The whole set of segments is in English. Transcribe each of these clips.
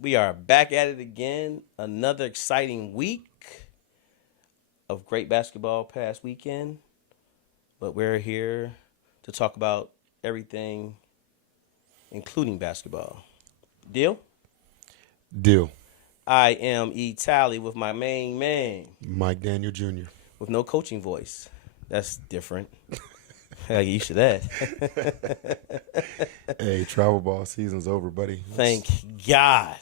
We are back at it again. Another exciting week of great basketball past weekend. But we're here to talk about everything, including basketball. Deal? Deal. I am E. Talley with my main man Mike Daniel Jr. with no coaching voice. That's different. I get used to that. Hey, travel ball season's over, buddy. Thank God.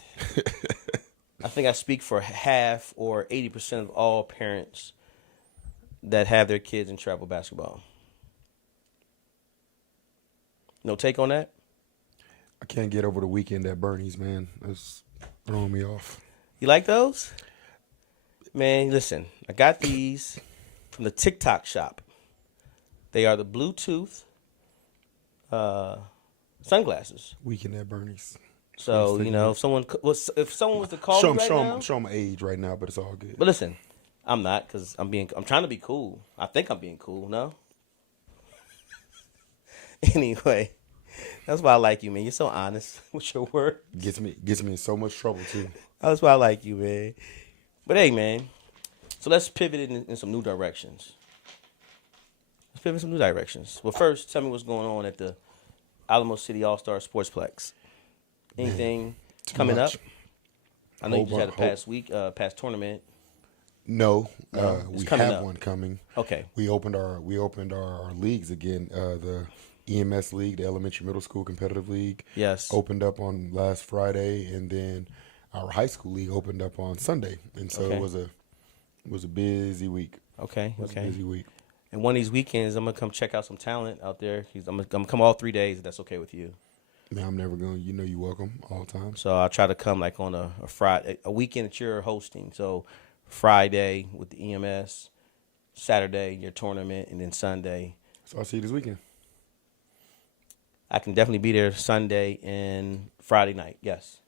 I think I speak for half or 80% of all parents that have their kids in travel basketball. No take on that? I can't get over the weekend at Bernie's, man. That's throwing me off. You like those? Man, listen, I got these from the TikTok shop. They are the Bluetooth sunglasses. Weekend at Bernie's. So, you know, if someone was to call me right now. Show my age right now, but it's all good. But listen, I'm not, because I'm trying to be cool. I think I'm being cool, no? Anyway, that's why I like you, man. You're so honest with your work. Gets me in so much trouble too. That's why I like you, man. But hey, man, so let's pivot in some new directions. Well, first, tell me what's going on at the Alamo City Allstars Sportsplex. Anything coming up? I know you just had a past tournament. No, it's we coming have up. one coming. Okay. We opened our leagues again. The EMS League, the Elementary Middle School Competitive League. Yes. Opened up on last Friday, and then our high school league opened up on Sunday, and so Okay. it was a busy week. Okay. It was a busy week. And one of these weekends, I'm gonna come check out some talent out there. I'm gonna come all 3 days, if that's okay with you. Man, I'm never going. You know, you're welcome all the time. So I'll try to come like on a Friday, a weekend that you're hosting. So Friday with the EMS, Saturday your tournament, and then Sunday. So I'll see you this weekend. I can definitely be there Sunday and Friday night. Yes.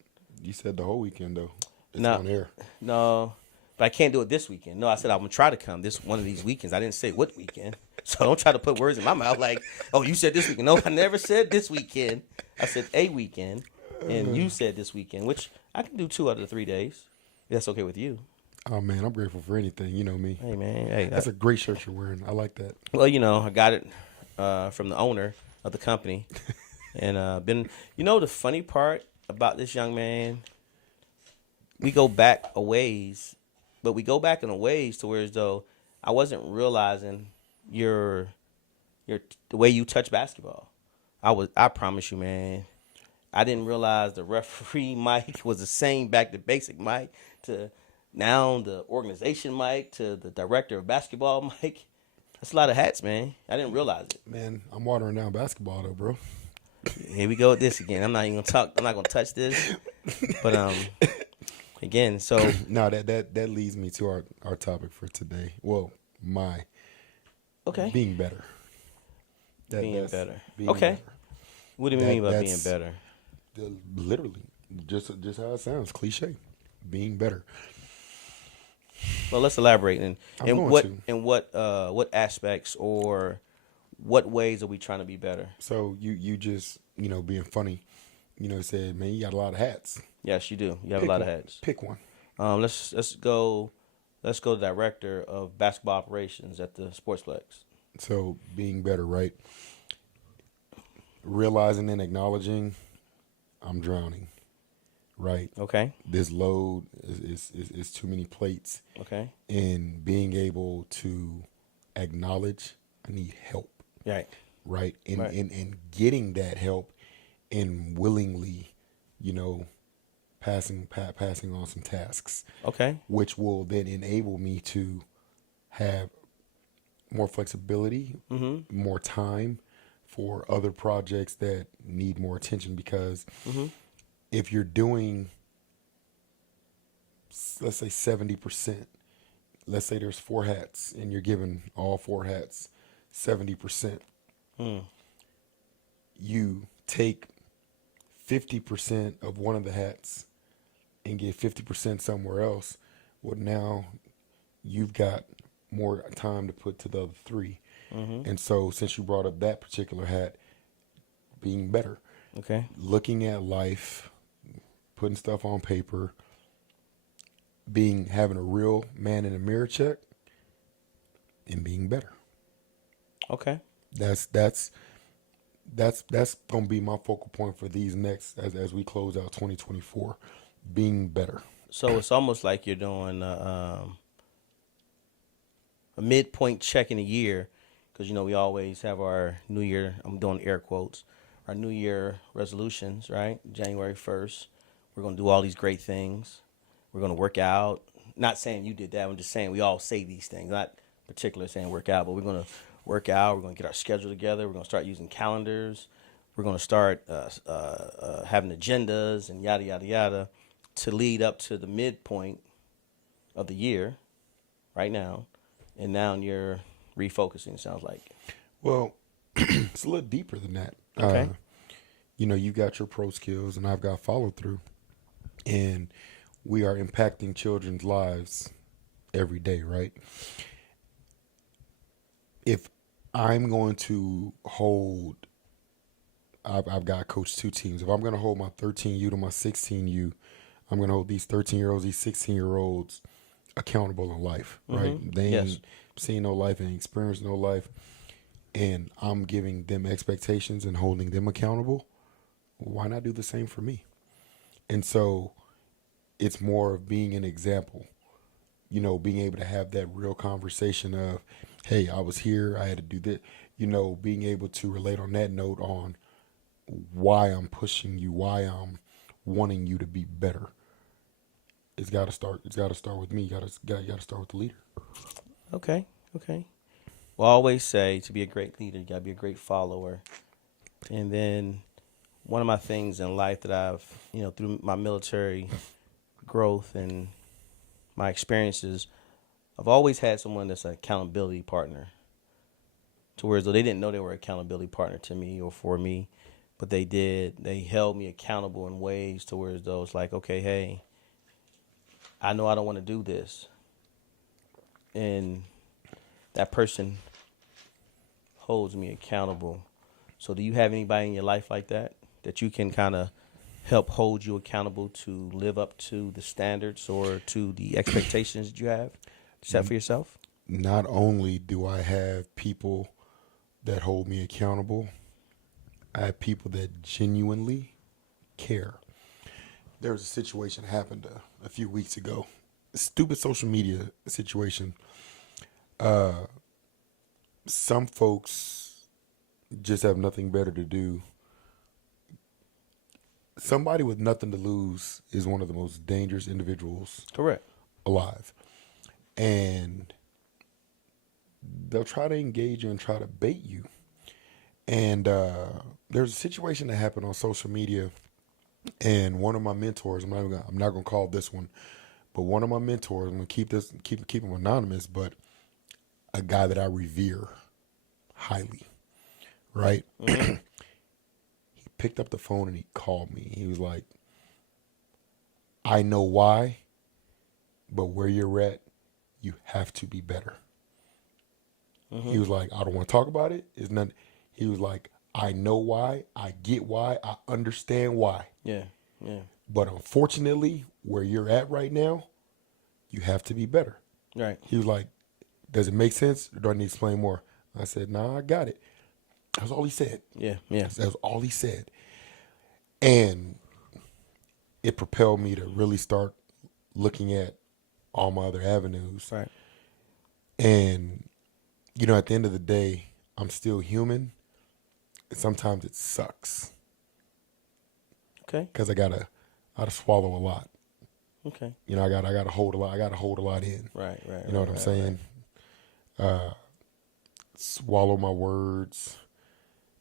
You said the whole weekend though. It's No. on air. No, but I can't do it this weekend. No, I said I'm gonna try to come this one of these weekends. I didn't say what weekend. So don't try to put words in my mouth like, oh, you said this weekend. No, I never said this weekend. I said a weekend, and you said this weekend, which I can do 2 out of the 3 days. If that's okay with you. Oh man, I'm grateful for anything. You know me. Hey man, hey, That's a great shirt you're wearing. I like that. well, you know, I got it from the owner of the company, and been. You know, the funny part about this young man, we go back a ways, but we go back in a ways to where as though I wasn't realizing the way you touch basketball. I promise you, man. I didn't realize the referee mic was the same back to basic mic to now the organization mic to the director of basketball mic. That's a lot of hats, man. I didn't realize it. Man, I'm watering down basketball though, bro. Here we go with this again. I'm not even gonna talk. I'm not gonna touch this. But again, so No, that leads me to our topic for today. Well, my okay, being better. being better. Being Okay. better. What do you mean by being That's better? Literally, just how it sounds, cliche. Being better. Well, let's elaborate and I'm in going what aspects or what ways are we trying to be better? So you just being funny, said, man, you got a lot of hats. Yes, you do. You have Pick a lot of one. hats. Pick one. Let's go director of basketball operations at the Sportsplex. So being better, right? Realizing and acknowledging, I'm drowning. Right. Okay. This load is too many plates. Okay. And being able to acknowledge I need help. Right. Right. And Right. and getting that help and willingly, passing on some tasks. Okay. Which will then enable me to have more flexibility, more time for other projects that need more attention because if you're doing, let's say 70%, let's say there's 4 hats and you're giving all 4 hats 70%, you take 50% of one of the hats and get 50% somewhere else. Well, now you've got more time to put to the other 3. And so since you brought up that particular hat, being better, Okay. looking at life putting stuff on paper, having a real man in the mirror check, and being better. Okay. That's gonna be my focal point for these next as we close out 2024, being better. So it's almost like you're doing a midpoint check in a year, because we always have our New Year. I'm doing air quotes. Our New Year resolutions, right? January 1st, we're gonna do all these great things. We're gonna work out. Not saying you did that. I'm just saying we all say these things. Not particularly saying work out, but we're gonna work out. We're gonna get our schedule together. We're gonna start using calendars. We're gonna start having agendas and yada yada yada to lead up to the midpoint of the year, right now. And now you're refocusing. It sounds like. Well, it's a little deeper than that. Okay. You got your pro skills, and I've got follow through, and we are impacting children's lives every day, right? If I'm going to I've got coached 2 teams. If I'm going to hold my 13U to my 16U, I'm going to hold these 13-year-olds, these 16-year-olds accountable in life, right? They ain't seen no life, ain't experienced no life, and I'm giving them expectations and holding them accountable. Why not do the same for me? And so it's more of being an example, being able to have that real conversation of, hey, I was here, I had to do this, being able to relate on that note on why I'm pushing you, why I'm wanting you to be better. It's got to start with me. You got to start with the leader. Okay. Well, I always say to be a great leader, you got to be a great follower. And then one of my things in life that I've, through my military growth and my experiences, I've always had someone that's an accountability partner. To where as though they didn't know they were an accountability partner to me or for me, but they did. They held me accountable in ways to where as though it's like, okay, hey, I know I don't want to do this. And that person holds me accountable. So do you have anybody in your life like that you can kind of help hold you accountable to live up to the standards or to the expectations that you have set for yourself? Not only do I have people that hold me accountable, I have people that genuinely care. There was a situation that happened a few weeks ago. A stupid social media situation. Some folks just have nothing better to do. Somebody with nothing to lose is one of the most dangerous individuals Correct. alive. And they'll try to engage you and try to bait you. And there's a situation that happened on social media, and one of my mentors, I'm not gonna call this one, but one of my mentors, I'm gonna keep him anonymous, but a guy that I revere highly, right? Mm-hmm. He picked up the phone and he called me. He was like, I know why, but where you're at, you have to be better. Mm-hmm. He was like, I don't want to talk about it. It's nothing. He was like, I know why, I get why, I understand why. Yeah. But unfortunately, where you're at right now, you have to be better. Right. He was like, does it make sense? Or do I need to explain more? I said, nah, I got it. That's all he said. Yeah. That was all he said. And it propelled me to really start looking at all my other avenues. Right. And, at the end of the day, I'm still human. And sometimes it sucks. Okay. Because I gotta swallow a lot. Okay. I gotta hold a lot. I gotta hold a lot in. Right. You know what I'm saying? Right. Swallow my words.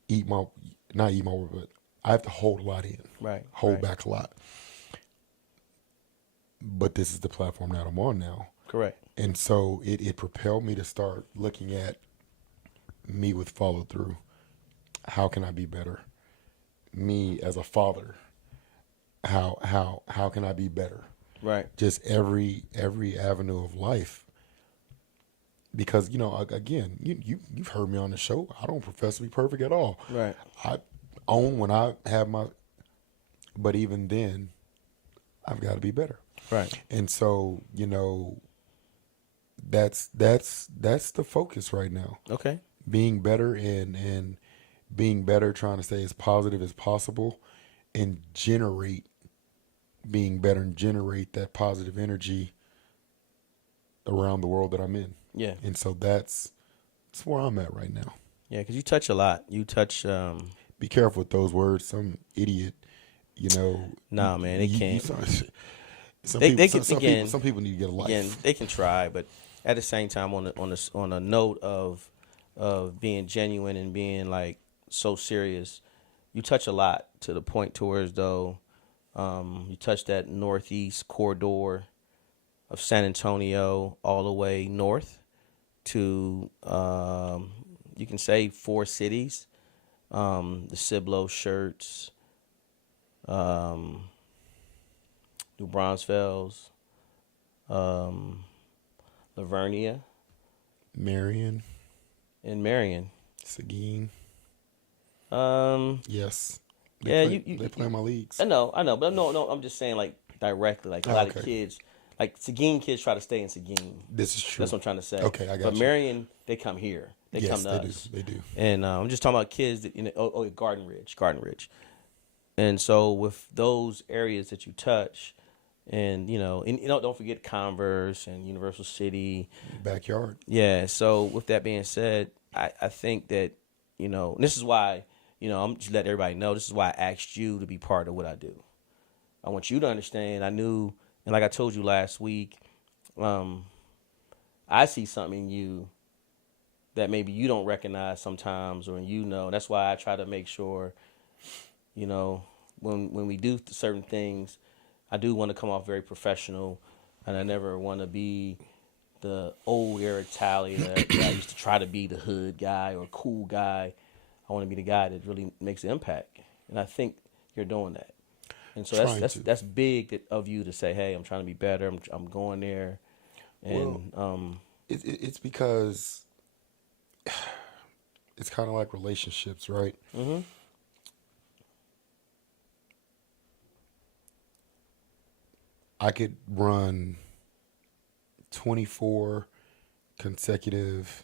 Not eat my words, but I have to hold a lot in. Right. Hold back a lot. But this is the platform that I'm on now. Correct. And so it propelled me to start looking at me with follow through. How can I be better? Me as a father. How can I be better? Right. Just every avenue of life. Because, again, you've heard me on the show. I don't profess to be perfect at all. Right. I own when I have but even then, I've got to be better. Right. And so, that's the focus right now. Okay. Being better and being better, trying to stay as positive as possible and being better and generate that positive energy around the world that I'm in. Yeah. And so that's where I'm at right now. Yeah, because you touch a lot. You touch. Be careful with those words. Some idiot, Nah, man, they can't. Some They people, can again. some people need to get a life. Again, they can try, but at the same time, on a note of being genuine and being like so serious, you touch a lot to the point towards though, you touch that northeast corridor of San Antonio all the way north to you can say 4 cities, the Cibolo Shirts, New Braunfels, Lavernia, Marion, and Marion. Seguin. Yeah, Yes. They you play my leagues. I know, but no, I'm just saying like directly, like a lot of kids, like Seguin kids try to stay in Seguin. This is true. That's what I'm trying to say. Okay, I got but you. Marion, they come here. They come to they us. They do. And I'm just talking about kids that Garden Ridge. And so with those areas that you touch, and don't forget Converse and Universal City, backyard. Yeah. So with that being said, I think that and this is why I'm just letting everybody know. This is why I asked you to be part of what I do. I want you to understand. I knew, and like I told you last week, I see something in you that maybe you don't recognize sometimes, or that's why I try to make sure, when we do certain things, I do want to come off very professional, and I never want to be the old era Tally that I used to try to be the hood guy or cool guy. I want to be the guy that really makes an impact, and I think you're doing that. And so that's big of you to say, hey, I'm trying to be better. I'm going there, and it's because it's kind of like relationships, right? Mm-hmm. I could run 24 consecutive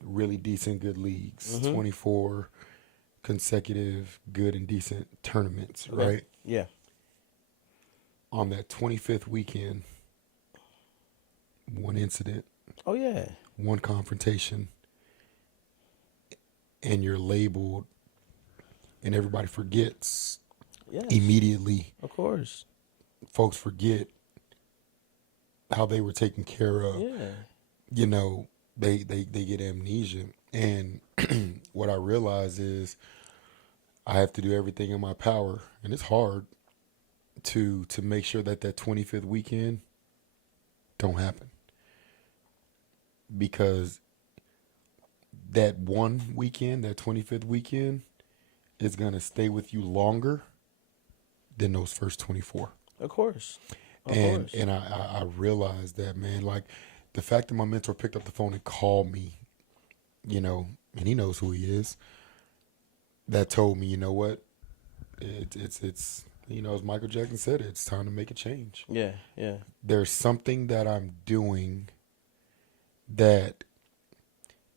really decent good leagues, 24 consecutive good and decent tournaments, right? Yeah. On that 25th weekend, one incident. Oh, yeah. One confrontation, and you're labeled, and everybody forgets immediately. Of course. Folks forget how they were taken care of. Yeah. They get amnesia. And what I realize is I have to do everything in my power, and it's hard to make sure that 25th weekend don't happen. Because that one weekend, that 25th weekend, is going to stay with you longer than those first 24. Of course. And I realized that, man, like the fact that my mentor picked up the phone and called me, and he knows who he is, that told me, you know what, it's as Michael Jackson said, it's time to make a change. Yeah. There's something that I'm doing that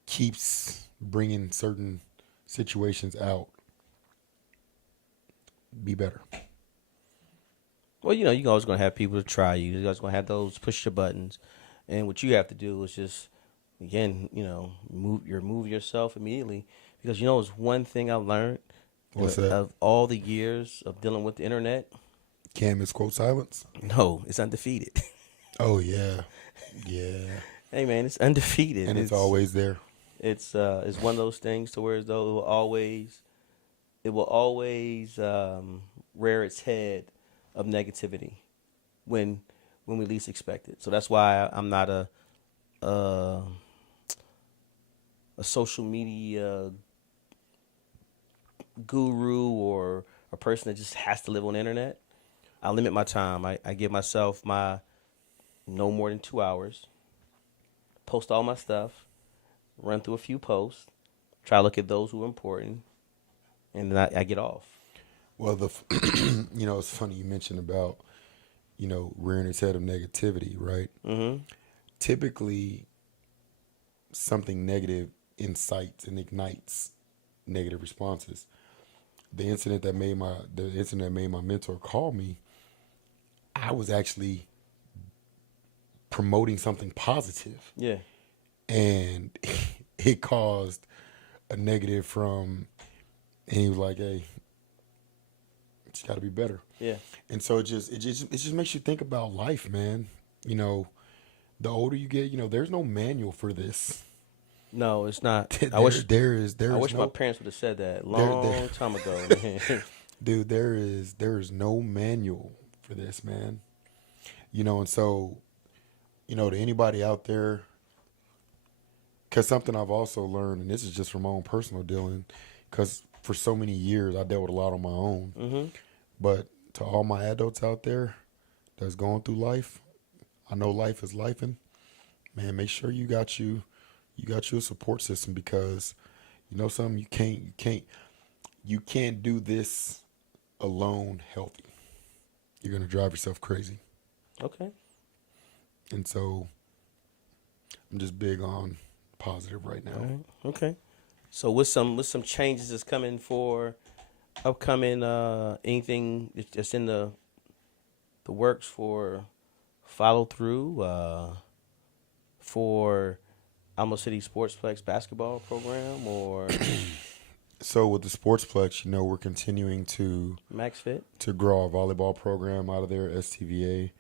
keeps bringing certain situations out. Be better. Well, you're always going to have people to try you. You're always going to have those push your buttons. And what you have to do is just, again, move yourself immediately. Because, it's one thing I've learned of all the years of dealing with the internet. Cam is quote silence? No, it's undefeated. Oh, yeah. Yeah. Hey, man, it's undefeated. And it's always there. It's one of those things to where as though it will always rear its head of negativity when we least expect it. So that's why I'm not a social media guru or a person that just has to live on the internet. I limit my time. I give myself my no more than 2 hours. Post all my stuff, run through a few posts, try to look at those who are important, and then I get off. Well, it's funny you mentioned about rearing its head of negativity, right? Mm-hmm. Typically, something negative incites and ignites negative responses. The incident that made my mentor call me, I was actually promoting something positive, Yeah. and it caused a negative from. And he was like, "Hey, it's got to be better." Yeah. And so it just makes you think about life, man. You know, the older you get, there's no manual for this. No, it's not. I there wish. there is there I is wish my no parents would have said that there long time ago, man. dude, there is no manual for this, man. And so, to anybody out there, because something I've also learned, and this is just from my own personal dealing, because for so many years I dealt with a lot on my own. Mm-hmm. But to all my adults out there that's going through life, I know life is lifing. Man, make sure you got you a support system, because something, you can't do this alone healthy. You're gonna drive yourself crazy. Okay. And so I'm just big on positive right All now. right. Okay. So with some changes that's coming for upcoming anything that's in the works for follow through for Alamo City Sportsplex basketball program or So with the Sportsplex, we're continuing to Max Fit. grow our volleyball program out of there, STVA.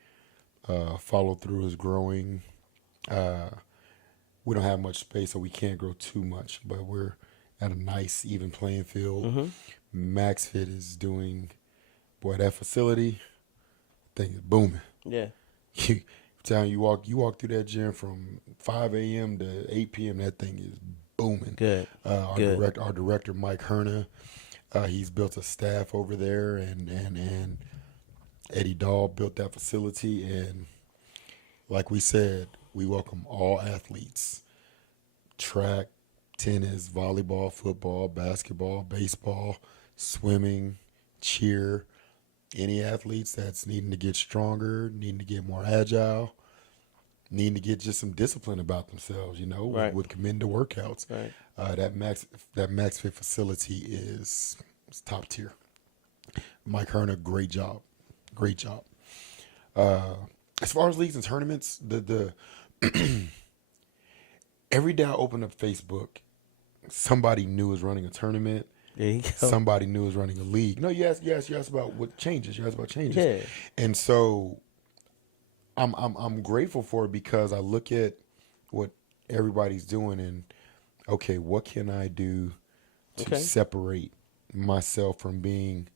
Follow through is growing. Uh, we don't have much space, so we can't grow too much, but we're at a nice, even playing field. Mm-hmm. Max Fit is doing, boy, that facility thing is booming. Yeah. You, telling you walk through that gym from 5 a.m. to 8 p.m. That thing is booming. Good. Our Good. director Mike Herna, he's built a staff over there, and Eddie Dahl built that facility, and like we said, we welcome all athletes: track, tennis, volleyball, football, basketball, baseball, swimming, cheer. Any athletes that's needing to get stronger, needing to get more agile, needing to get just some discipline about themselves, Right. with committing to workouts. Right. That Max Fit facility is top tier. Mike Herna, great job, great job. Uh, as far as leagues and tournaments, the every day I open up Facebook, somebody new is running a tournament. There you go. Somebody new is running a league. No, you asked about what changes. You asked about changes. Yeah. And so I'm grateful for it, because I look at what everybody's doing, and okay, what can I do to Okay. separate myself from being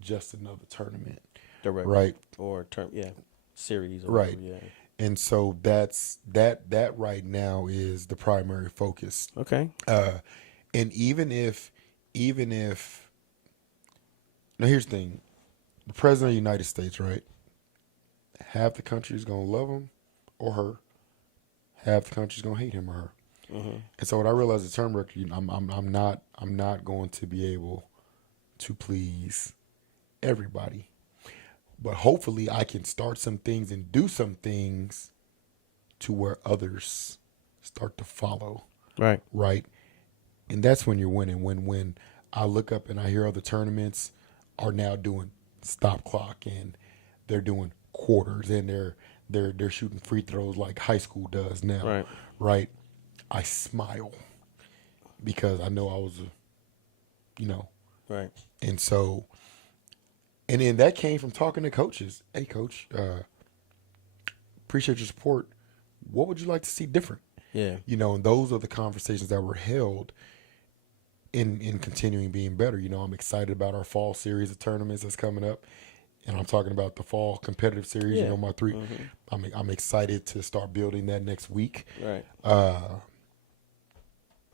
just another tournament, Direct. right? Or term. Yeah. Series. Or Right. whatever, yeah. And so that right now is the primary focus. Okay. And even if now, here's the thing: the president of the United States, right? Half the country is gonna love him or her. Half the country's gonna hate him or her. Mm-hmm. And so what I realized as a term director, I'm not going to be able to please everybody, but hopefully I can start some things and do some things to where others start to follow, Right. right? And that's when you're winning. When I look up and I hear other tournaments are now doing stop clock, and they're doing quarters, and they're shooting free throws like high school does now, Right. right? I smile, because I know I was, Right. and so, and then that came from talking to coaches. Hey, coach, appreciate your support. What would you like to see different? Yeah. And those are the conversations that were held in continuing being better. I'm excited about our fall series of tournaments that's coming up, and I'm talking about the fall competitive series. Yeah. My 3. Mm-hmm. I'm excited to start building that next week, Right.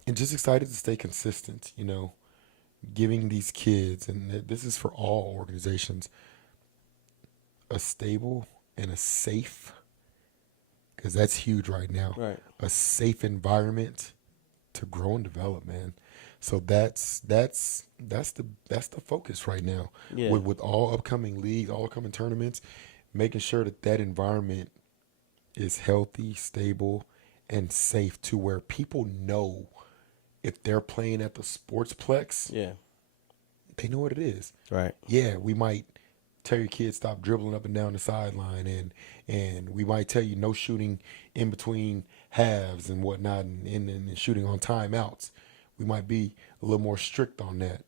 and just excited to stay consistent. Giving these kids, and this is for all organizations, a stable and a safe, because that's huge right now. Right. A safe environment to grow and develop, man. So that's the focus right now. Yeah. With all upcoming leagues, all upcoming tournaments, making sure that environment is healthy, stable, and safe to where people know if they're playing at the Sportsplex, Yeah. they know what it is. Right. Yeah, we might tell your kids stop dribbling up and down the sideline, and we might tell you no shooting in between halves and whatnot, and shooting on timeouts. We might be a little more strict on that.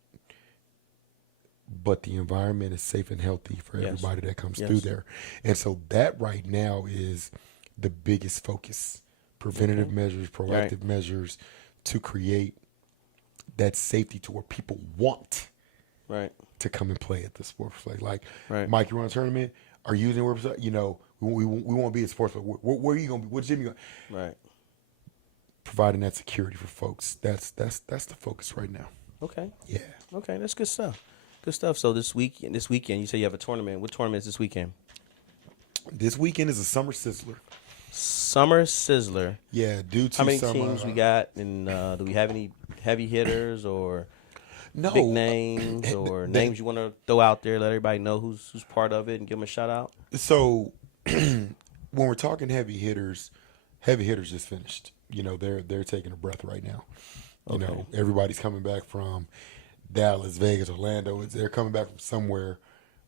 But the environment is safe and healthy for everybody that comes through there. And so that right now is the biggest focus. Preventative measures, proactive measures to create that safety to where people want to come and play at the Sportsplex. Like, Mike, you run a tournament, are you using website? You know, we want to be at Sportsplex. Where are you going to be? What gym you going to? Right. Providing that security for folks. That's the focus right now. Okay. Yeah. Okay, that's good stuff. Good stuff. So this weekend, you say you have a tournament. What tournament is this weekend? This weekend is a Summer Sizzler. Summer Sizzler. Yeah, due to how many some, teams we got, and do we have any heavy hitters or big names or names you want to throw out there? Let everybody know who's part of it and give them a shout out. So when we're talking heavy hitters just finished. You know, they're taking a breath right now. You know, everybody's coming back from Dallas, Vegas, Orlando. They're coming back from somewhere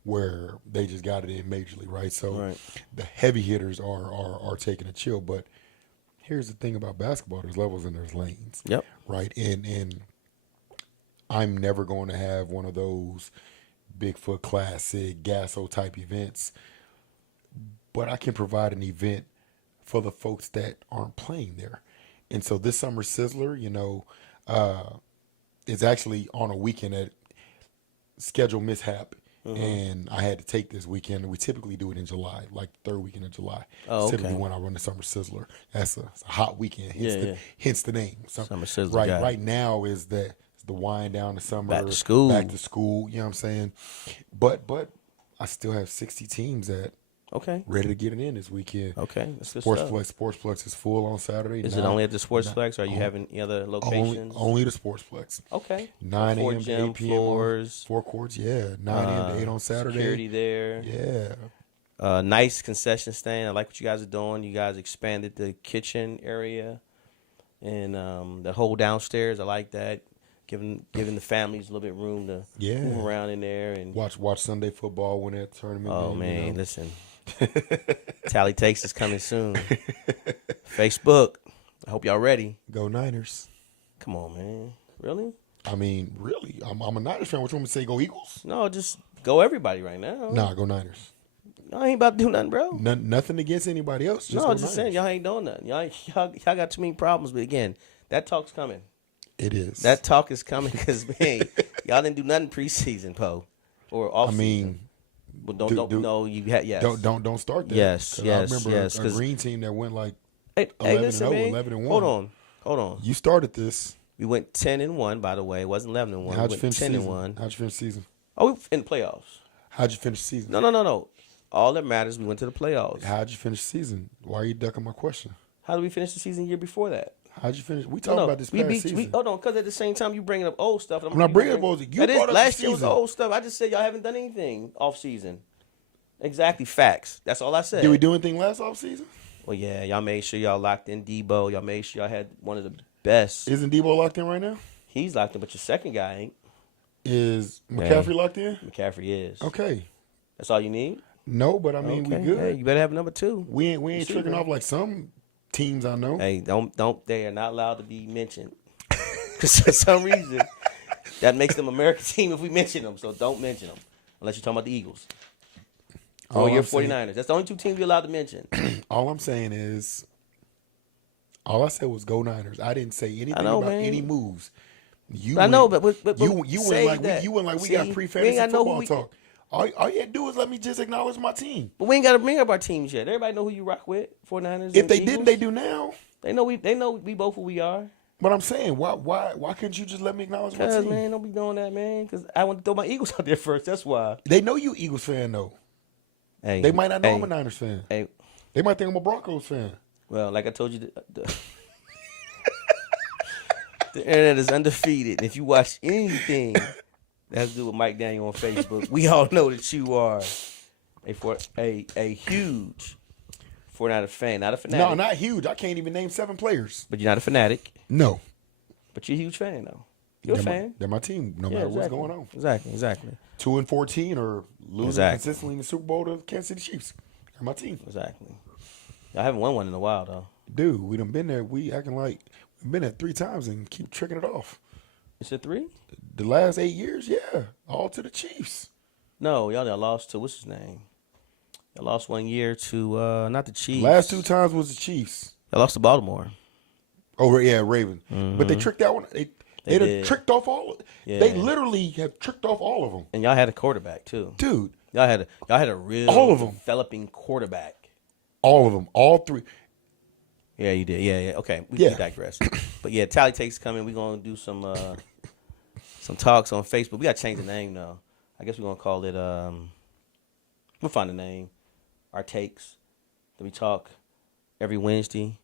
where they just got it in majorly, right? So the heavy hitters are taking a chill. But here's the thing about basketball: there's levels and there's lanes. Yep. Right. And I'm never going to have one of those Bigfoot Classic, Gasso type events, but I can provide an event for the folks that aren't playing there. And so this Summer Sizzler, you know, is actually on a weekend at schedule mishap. And I had to take this weekend. We typically do it in July, like the third weekend of July. Oh, okay. Typically when I run the Summer Sizzler. It's a hot weekend, hence the name. Summer Sizzler. Right now is the wind down the summer. Back to school. You know what I'm saying? But I still have 60 teams that ready to get it in this weekend. Okay, that's good stuff. Sportsplex is full on Saturday. Is it only at the Sportsplex, or are you having any other locations? Only the Sportsplex. Okay. 9 a.m. to 8 p.m. floors. 4 courts, 9 a.m. to 8 on Saturday. Security there. Yeah. Nice concession stand. I like what you guys are doing. You guys expanded the kitchen area and the whole downstairs. I like that. Giving the families a little bit room to move around in there and watch Sunday football when that tournament. Oh man, you know? Listen. Tally Takes is coming soon. Facebook. I hope y'all ready. Go Niners. Come on, man. Really? I mean, really. I'm a Niners fan. What you want me to say? Go Eagles? No, just go everybody right now. Nah, go Niners. Y'all ain't about to do nothing, bro. Nothing against anybody else. Just just saying y'all ain't doing nothing. Y'all got too many problems. But again, that talk's coming. It is. That talk is coming because man, y'all didn't do nothing preseason, Poe, or off. I mean. But don't yes. Don't start that. Yes. I remember a green team that went like 11-0, 11-1. Hold on. You started this. We went 10-1. By the way, it wasn't 11-1. How'd you finish 10-1. How'd you finish the season? Oh, we in the playoffs. How'd you finish the season? No. All that matters, we went to the playoffs. How'd you finish the season? Why are you ducking my question? How did we finish the season the year before that? How'd you finish? We talking about this past season. Hold on, because at the same time you bringing up old stuff. I'm not bringing up old stuff. You brought up last year was old stuff. I just said y'all haven't done anything off season. Exactly, facts. That's all I said. Did we do anything last offseason? Well, yeah, y'all made sure y'all locked in Debo. Y'all made sure y'all had one of the best. Isn't Debo locked in right now? He's locked in, but your second guy ain't. Is McCaffrey locked in? McCaffrey is. Okay. That's all you need? No, but I mean, we good. Hey, you better have number two. We ain't tricking off like some teams I know. Hey, don't. They are not allowed to be mentioned. Because for some reason, that makes them American team if we mention them. So don't mention them. Unless you're talking about the Eagles. Or your 49ers. That's the only two teams you're allowed to mention. All I'm saying is, all I said was go Niners. I didn't say anything about any moves. But you went like we got pre-fantasy football talk. All you had to do is let me just acknowledge my team. But we ain't got to bring up our teams yet. Everybody know who you rock with, 49ers. If they didn't, they do now. They know we both who we are. But I'm saying, why couldn't you just let me acknowledge my team? Man, don't be doing that, man. Because I want to throw my Eagles out there first. That's why. They know you Eagles fan, though. Hey, they might not know I'm a Niners fan. Hey, they might think I'm a Broncos fan. Well, like I told you, the internet is undefeated. If you watch anything that has to do with Mike Daniel on Facebook, we all know that you are a huge 49er fan, not a fanatic. No, not huge. I can't even name 7 players. But you're not a fanatic. No. But you're a huge fan, though. You're a fan. They're my team, no matter what's going on. Exactly. 2-14 or losing consistently in the Super Bowl to Kansas City Chiefs. They're my team. Exactly. I haven't won one in a while, though. Dude, we done been there. We acting like we've been there 3 times and keep tricking it off. Is it 3? The last 8 years, yeah. All to the Chiefs. No, y'all lost to, what's his name? Y'all lost 1 year to, not the Chiefs. Last 2 times was the Chiefs. Y'all lost to Baltimore. Oh, yeah, Ravens. Mm-hmm. But they tricked that one. They done tricked off all. Yeah. They literally have tricked off all of them. And y'all had a quarterback, too. Dude. Y'all had a real all of them. developing quarterback. All of them. All 3. Yeah, you did. Yeah. Okay, we digress. But yeah, Tally Takes coming. We're gonna do some talks on Facebook. We gotta change the name though. I guess we're gonna call it. We'll find a name. Our takes. Then we talk every Wednesday.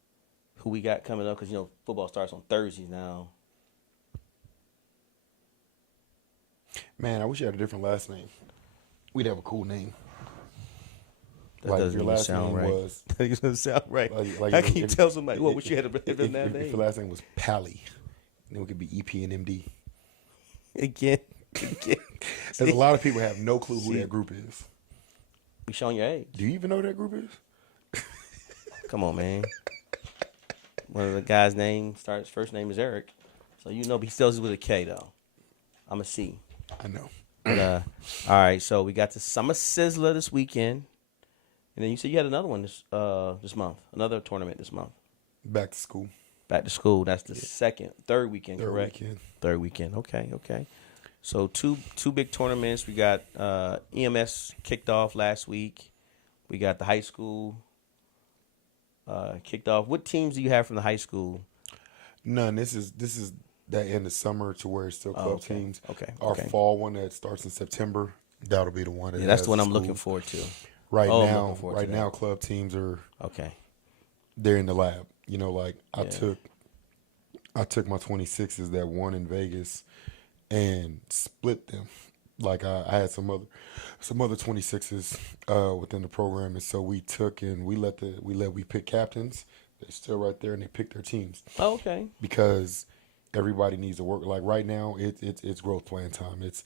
Who we got coming up? Because football starts on Thursdays now. Man, I wish you had a different last name. We'd have a cool name. That doesn't even sound right. That doesn't sound right. How can you tell somebody, wish you had a different name? If your last name was Pally, then it could be EP and MD. Again. There's a lot of people have no clue who that group is. We showing your age. Do you even know who that group is? Come on, man. One of the guys' first name is Eric. So he still is with a K, though. I'm a C. I know. But, all right, so we got the Summer Sizzler this weekend. And then you said you had another one this month, another tournament this month. Back to school. Back to school. That's the third weekend, correct? Third weekend. Okay. So two big tournaments. We got EMS kicked off last week. We got the high school kicked off. What teams do you have from the high school? None. This is that end of summer to where it's still club teams. Okay. Our fall one that starts in September, that'll be the one. That's the one I'm looking forward to. Right now, club teams are they're in the lab. I took my 26s that won in Vegas and split them. Like I had some other 26s within the program, and so we took and we pick captains. They're still right there, and they pick their teams. Oh, okay. Because everybody needs to work. Like right now, it's growth plan time. It's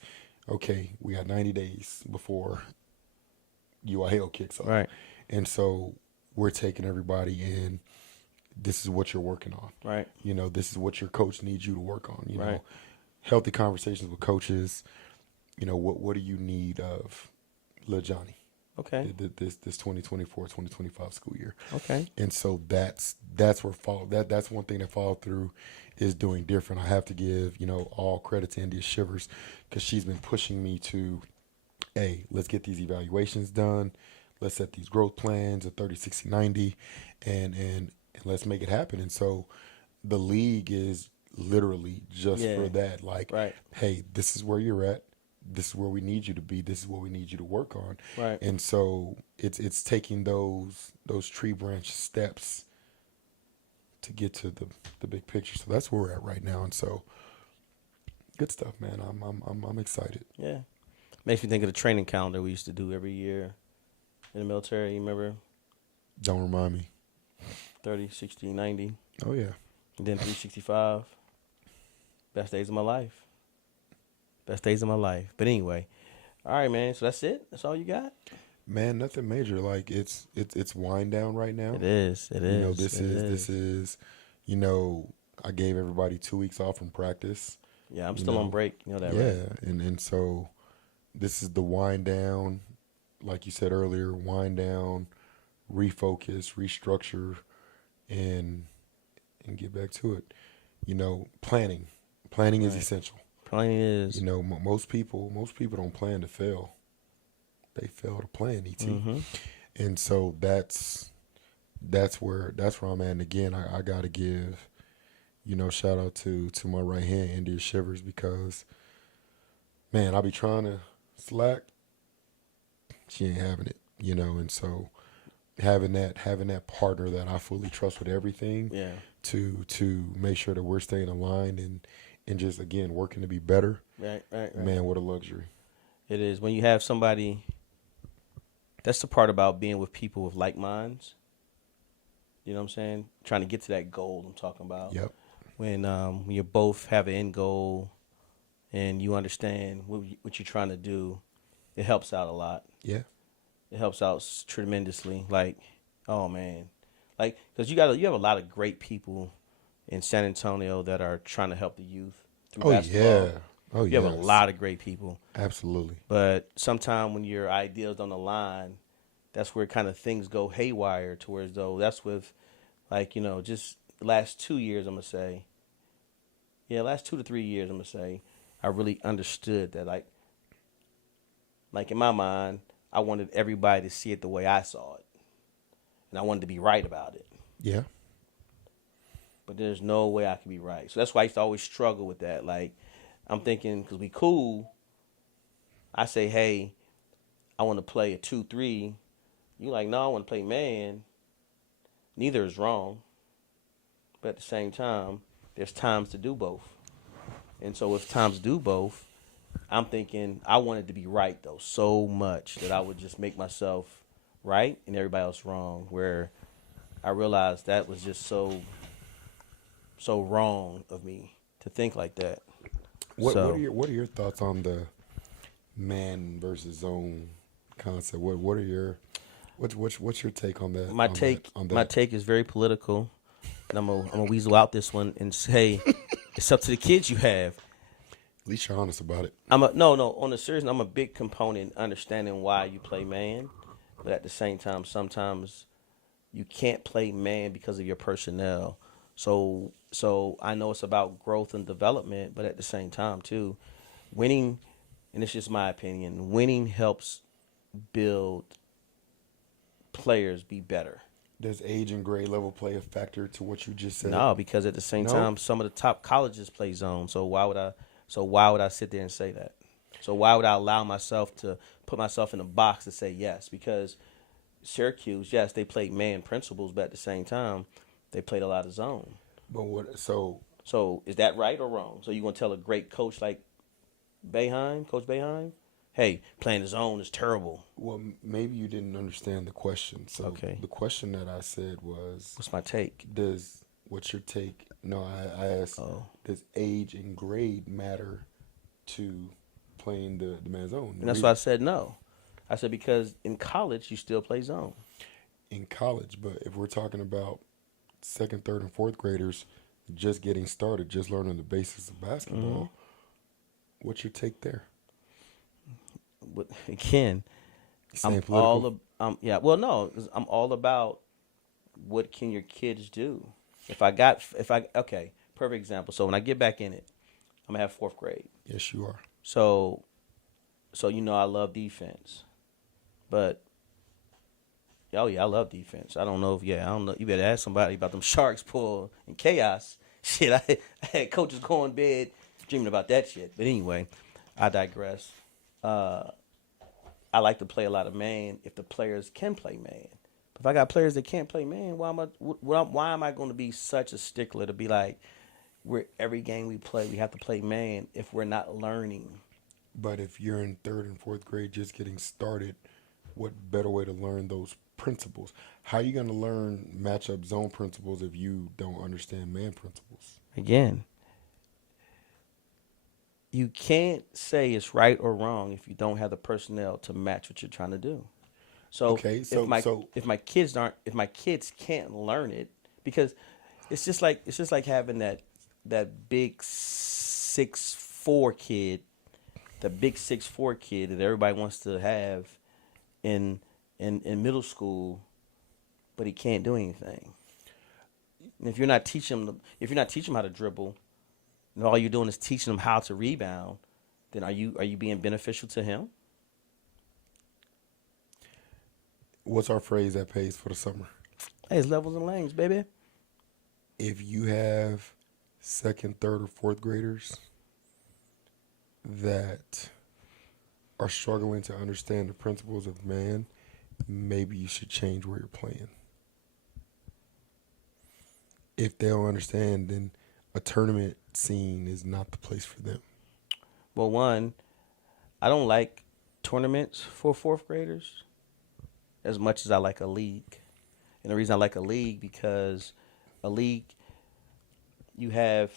okay. We got 90 days before UIL kicks off. Right. And so we're taking everybody in. This is what you're working on. Right. This is what your coach needs you to work on. Right. Healthy conversations with coaches. What do you need of Lil Johnny? Okay. This 2024-2025 school year. Okay. And so that's where that's one thing that followed through is doing different. I have to give, all credit to India Shivers because she's been pushing me to, hey, let's get these evaluations done. Let's set these growth plans at 30, 60, 90 and let's make it happen. And so the league is literally just for that. Like, hey, this is where you're at. This is where we need you to be. This is what we need you to work on. Right. And so it's taking those tree branch steps to get to the big picture. So that's where we're at right now. And so good stuff, man. I'm excited. Yeah. Makes me think of the training calendar we used to do every year in the military. You remember? Don't remind me. 30, 60, 90. Oh, yeah. And then 365. Best days of my life. Best days of my life. But anyway, all right, man. So that's it? That's all you got? Man, nothing major. Like it's wind down right now. It is. This is I gave everybody 2 weeks off from practice. Yeah, I'm still on break. You know that, yeah, right? and so this is the wind down, like you said earlier, wind down, refocus, restructure, and get back to it. Planning. Planning is essential. Planning is. Most people don't plan to fail. They fail to plan, ET. Mm-hmm. And so that's where I'm at. And again, I gotta give, shout out to my right hand, India Shivers, because man, I be trying to slack. She ain't having it, and so having that partner that I fully trust with everything, to make sure that we're staying aligned and just again working to be better. Right. Man, what a luxury. It is when you have somebody that's the part about being with people with like minds. You know what I'm saying? Trying to get to that goal I'm talking about. Yep. When you both have an end goal and you understand what you're trying to do, it helps out a lot. Yeah. It helps out tremendously. Like, oh man, like because you have a lot of great people in San Antonio that are trying to help the youth through Oh basketball. yeah. Oh You have a yes. lot of great people, Absolutely. but sometimes when your ideas on the line, that's where kind of things go haywire. Towards though, that's with, like just the last 2 years. I'm gonna say, yeah, last 2 to 3 years. I'm gonna say, I really understood that like in my mind, I wanted everybody to see it the way I saw it, and I wanted to be right about it. Yeah. But there's no way I can be right. So that's why I used to always struggle with that. Like, I'm thinking, because we cool, I say, hey, I want to play a 2-3. You like, no, I want to play man. Neither is wrong. But at the same time, there's times to do both. And so if times to do both, I'm thinking I wanted to be right, though, so much that I would just make myself right and everybody else wrong, where I realized that was just so wrong of me to think like that. What are your thoughts on the man versus zone concept? What's your take on that? My take is very political, and I'm gonna weasel out this one and say it's up to the kids you have. At least you're honest about it. No. On the serious, I'm a big component in understanding why you play man, but at the same time, sometimes you can't play man because of your personnel. So I know it's about growth and development, but at the same time too, winning, and it's just my opinion, winning helps build players be better. Does age and grade level play a factor to what you just said? No, because at the same time, some of the top colleges play zone. So why would I sit there and say that? So why would I allow myself to put myself in a box to say yes? Because Syracuse, yes, they played man principles, but at the same time, they played a lot of zone. But what? So is that right or wrong? So you gonna tell a great coach like Coach Boeheim, hey, playing the zone is terrible? Well, maybe you didn't understand the question. So Okay. The question that I said was, What's my take? What's your take? No, I asked, does age and grade matter to playing the man's zone? And that's why I said no. I said because in college you still play zone. In college, but if we're talking about second, third, and fourth graders just getting started, just learning the basics of basketball, what's your take there? But again, I'm all about what can your kids do. Okay, perfect example. So when I get back in it, I'm gonna have fourth grade. Yes, you are. So I love defense, but oh yeah, I love defense. I don't know. You better ask somebody about them Sharks pull and chaos. Shit, I had coaches go in bed dreaming about that shit. But anyway, I digress. I like to play a lot of man if the players can play man. But if I got players that can't play man, why am I going to be such a stickler to be like, every game we play, we have to play man if we're not learning? But if you're in third and fourth grade just getting started, what better way to learn those principles? How are you going to learn matchup zone principles if you don't understand man principles? Again, you can't say it's right or wrong if you don't have the personnel to match what you're trying to do. So, if my kids can't learn it, because it's just like having that big 6'4" kid, that everybody wants to have in middle school, but he can't do anything. And if you're not teaching him how to dribble, and all you're doing is teaching him how to rebound, then are you being beneficial to him? What's our phrase that pays for the summer? Hey, it's levels and lanes, baby. If you have second, third, or fourth graders that are struggling to understand the principles of man, maybe you should change where you're playing. If they don't understand, then a tournament scene is not the place for them. Well, one, I don't like tournaments for fourth graders as much as I like a league. And the reason I like a league because a league you have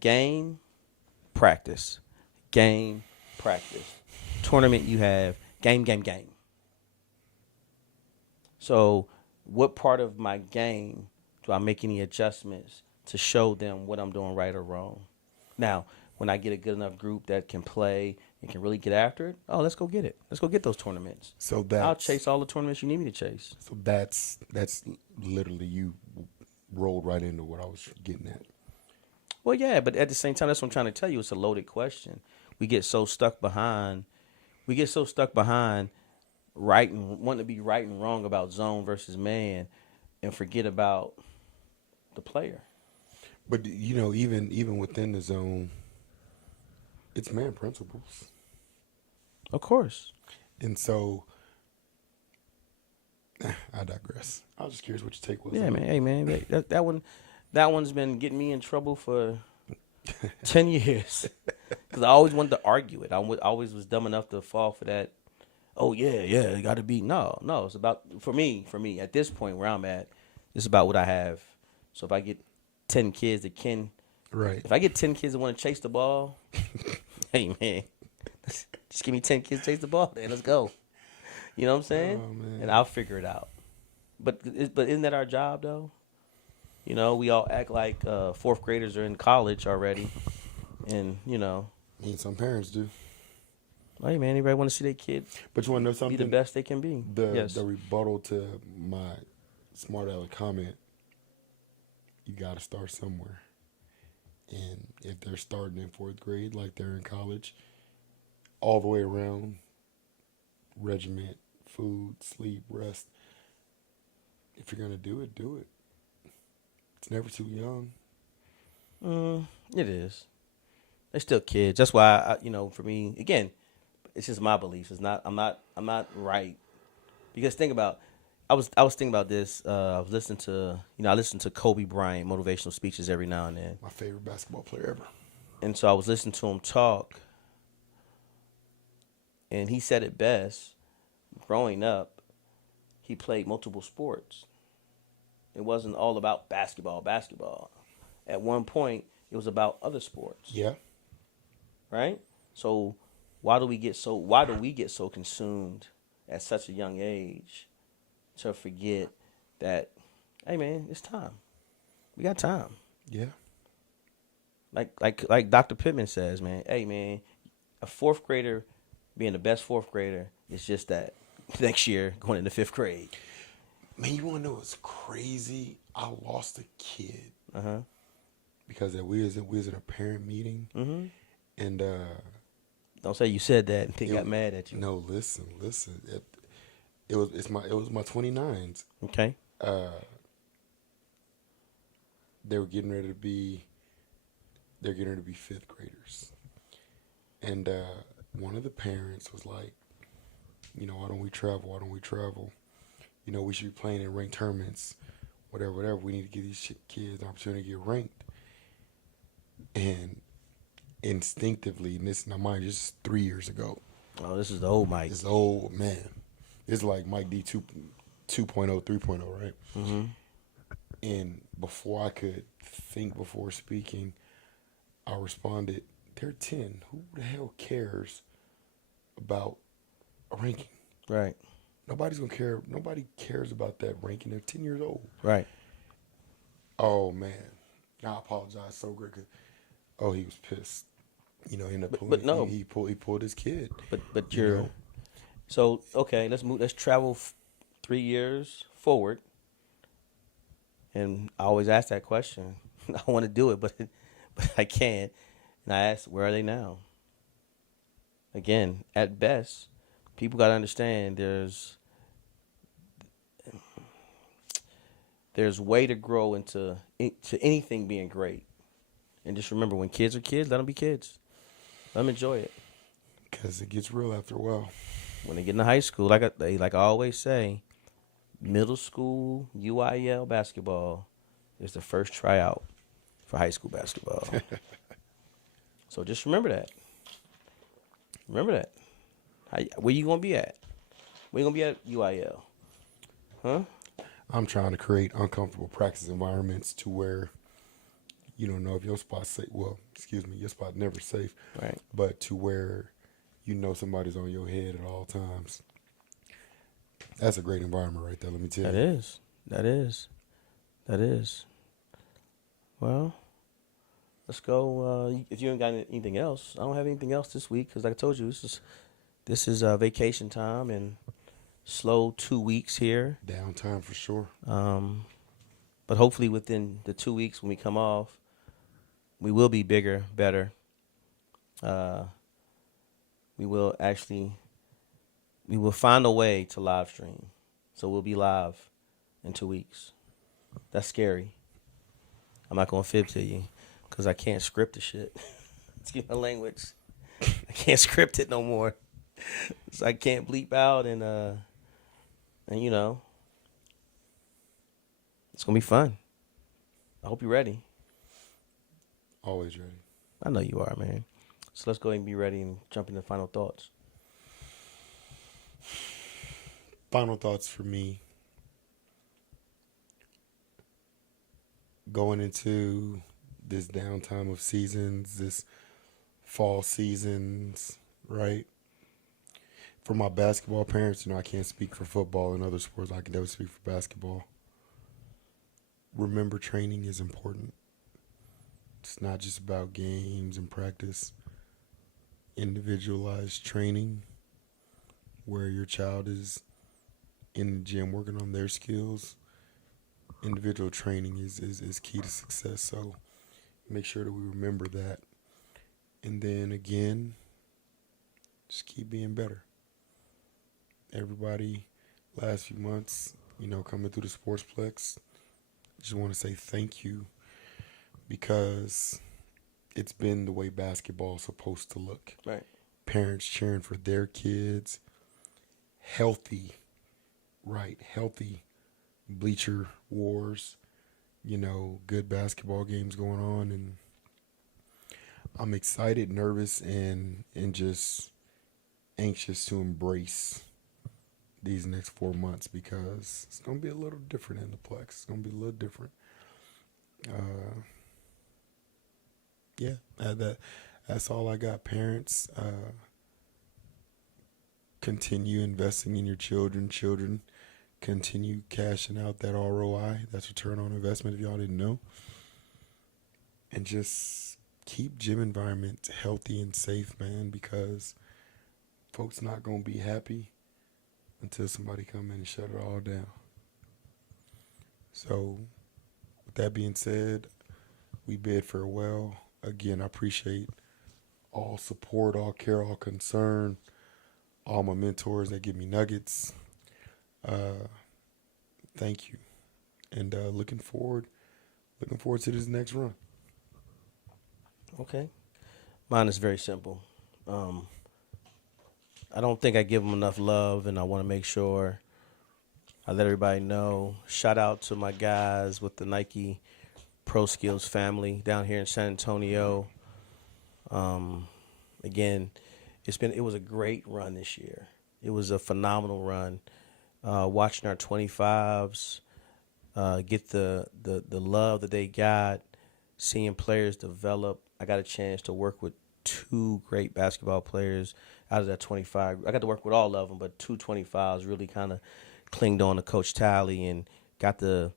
game, practice, game, practice. Tournament you have game, game, game. So what part of my game do I make any adjustments to show them what I'm doing right or wrong? Now, when I get a good enough group that can play and can really get after it, oh, let's go get it. Let's go get those tournaments. So I'll chase all the tournaments you need me to chase. So that's literally you rolled right into what I was getting at. Well, yeah, but at the same time, that's what I'm trying to tell you. It's a loaded question. We get so stuck behind right and wanting to be right and wrong about zone versus man, and forget about the player. But you know, even within the zone, it's man principles. Of course. And so, I digress. I was just curious what your take was. Yeah, man. Hey, man. That one's been getting me in trouble for 10 years. Because I always wanted to argue it. I always was dumb enough to fall for that. Oh, yeah, it got to be. No. It's about, for me, at this point where I'm at, it's about what I have. So if I get 10 kids that can. Right. If I get 10 kids that want to chase the ball, hey, man, just give me 10 kids to chase the ball, then let's go. You know what I'm saying? Oh, man. And I'll figure it out. But isn't that our job, though? You know, we all act like fourth graders are in college already. And, you know. I mean, some parents do. Hey, man, anybody want to see their kid But you want to know something? be the best they can be? Yes. The rebuttal to my smart aleck comment, you got to start somewhere. And if they're starting in fourth grade like they're in college, all the way around, regiment, food, sleep, rest, if you're going to do it, do it. It's never too young. It is. They're still kids. That's why, for me, again, it's just my beliefs. It's not. I'm not right. Because think about, I was thinking about this. I was listening to, I listen to Kobe Bryant motivational speeches every now and then. My favorite basketball player ever. And so I was listening to him talk, and he said it best. Growing up, he played multiple sports. It wasn't all about basketball. At one point, it was about other sports. Yeah. Right? So why do we get so consumed at such a young age to forget that, hey man, it's time. We got time. Yeah. Like Dr. Pittman says, man, hey man, a fourth grader being the best fourth grader is just that next year going into fifth grade. Man, you want to know what's crazy? I lost a kid. Uh-huh. Because we was at a parent meeting. Mm-hmm. And don't say you said that and they got mad at you. No, listen. It was my 29s. Okay. They're getting ready to be fifth graders. And one of the parents was like, why don't we travel? We should be playing in ranked tournaments, whatever. We need to give these kids an opportunity to get ranked. And instinctively, and this, now mind you, this is 3 years ago. Oh, this is the old Mike. This is old, man. This is like Mike D 2.0, 3.0, right? Mm-hmm. And before I could think before speaking, I responded, they're 10. Who the hell cares about a ranking? Right. Nobody's going to care. Nobody cares about that ranking. They're 10 years old. Right. Oh, man. I apologize so great. Oh, he was pissed. Ended up pulling, but no. He pulled his kid. But you're... So, okay, let's move. Let's travel 3 years forward. And I always ask that question. I want to do it, but I can't. And I ask, where are they now? Again, at best, people got to understand there's way to grow into anything being great. And just remember, when kids are kids, let them be kids. Let them enjoy it. Because it gets real after a while. When they get into high school, like I always say, middle school UIL basketball is the first tryout for high school basketball. So just remember that. Remember that. Where you going to be at? We're gonna be at UIL, huh? I'm trying to create uncomfortable practice environments to where you don't know if your spot's safe. Well, excuse me, your spot's never safe, Right. but to where you know somebody's on your head at all times. That's a great environment right there, let me tell That you. is. That is. That is. Well, let's go. If you ain't got anything else, I don't have anything else this week because, like I told you, this is vacation time and slow 2 weeks here. Downtime for sure. But hopefully within the 2 weeks when we come off, we will be bigger, better. We will find a way to live stream. So we'll be live in 2 weeks. That's scary. I'm not going to fib to you because I can't script the shit. Excuse my language. I can't script it no more. So I can't bleep out and you know, it's going to be fun. I hope you're ready. Always ready. I know you are, man. So let's go ahead and be ready and jump into final thoughts. Final thoughts for me. Going into this downtime of seasons, this fall seasons, right? For my basketball parents, I can't speak for football and other sports. I can definitely speak for basketball. Remember, training is important. It's not just about games and practice. Individualized training, where your child is in the gym working on their skills. Individual training is key to success. So make sure that we remember that. And then again, just keep being better. Everybody, last few months, coming through the Sportsplex, just want to say thank you because it's been the way basketball's supposed to look. Right. Parents cheering for their kids, healthy bleacher wars, good basketball games going on, and I'm excited, nervous, and just anxious to embrace these next 4 months because it's going to be a little different in the Plex. It's going to be a little different. That's all I got. Parents, continue investing in your children. Children, continue cashing out that ROI. That's return on investment if y'all didn't know. And just keep gym environments healthy and safe, man, because folks not going to be happy until somebody come in and shut it all down. So, with that being said, we bid farewell. Again, I appreciate all support, all care, all concern, all my mentors that give me nuggets. Thank you. And looking forward to this next run. Okay. Mine is very simple. I don't think I give them enough love, and I want to make sure I let everybody know. Shout out to my guys with the Nike Pro Skills family down here in San Antonio. Again, it was a great run this year. It was a phenomenal run. Watching our 25s get the love that they got, seeing players develop. I got a chance to work with 2 great basketball players out of that 25. I got to work with all of them, but 2 25s really kind of clinged on to Coach Talley and got to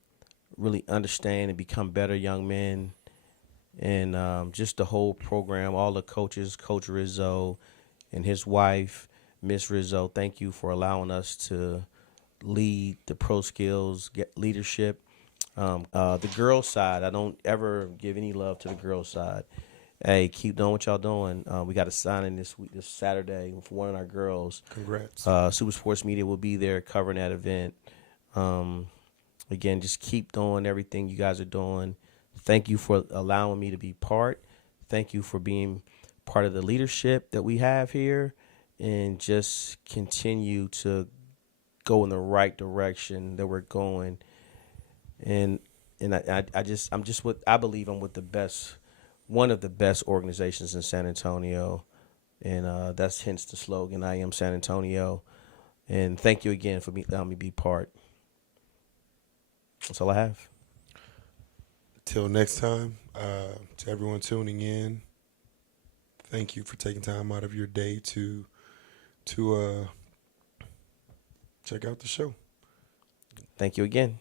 really understand and become better young men. And just the whole program, all the coaches, Coach Rizzo and his wife, Miss Rizzo, thank you for allowing us to lead the pro skills, get leadership. The girls side, I don't ever give any love to the girls side. Hey, keep doing what y'all doing. We got a signing this Saturday for one of our girls. Congrats. Super Sports Media will be there covering that event. Again, just keep doing everything you guys are doing. Thank you for allowing me to be part. Thank you for being part of the leadership that we have here, and just continue to go in the right direction that we're going. And I believe I'm with the best, one of the best organizations in San Antonio, and that's hence the slogan, I am San Antonio. And thank you again for allowing me to be part. That's all I have. Till next time, to everyone tuning in, thank you for taking time out of your day to check out the show. Thank you again.